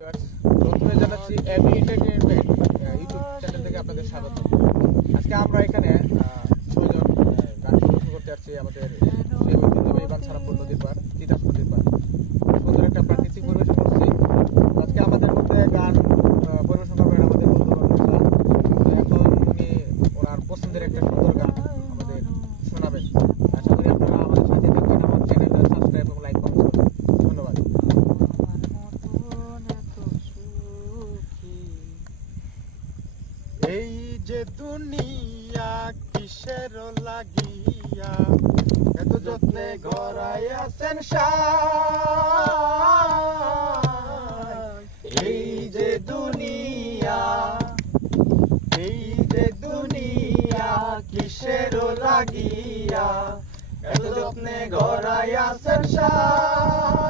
প্রথমে জানাচ্ছি AB entertainment YouTube channel থেকে আপনাদের স্বাগত। আজকে আমরা এখানে 6 জন গান পরিবেশন করতে যাচ্ছি আমাদের সেই ঐতিহ্যবাহী বাঞ্ছারামপুর নদীর পাড়, তিতাস নদীর পাড়। সুন্দর একটা প্রাকৃতিক পরিবেশন করছি। আজকে আমাদের মধ্যে গান পরিবেশন করবেন আমাদের বন্ধু বান্ধব। এখন উনি ওনার পছন্দের একটা সুন্দর গান আমাদের শোনাবেন। আশা করি আপনারা আমাদের সাথে থাকবেন। আমার চ্যানেলটা সাবস্ক্রাইব এবং লাইক করবেন। ধন্যবাদ। এই যে দুনিয়া কিসের লাগিয়া এত যত্নে গড়াইয়াছেন সাই। এই যে দুনিয়া কিসের লাগিয়া এত যত্নে গড়াইয়াছেন সাই।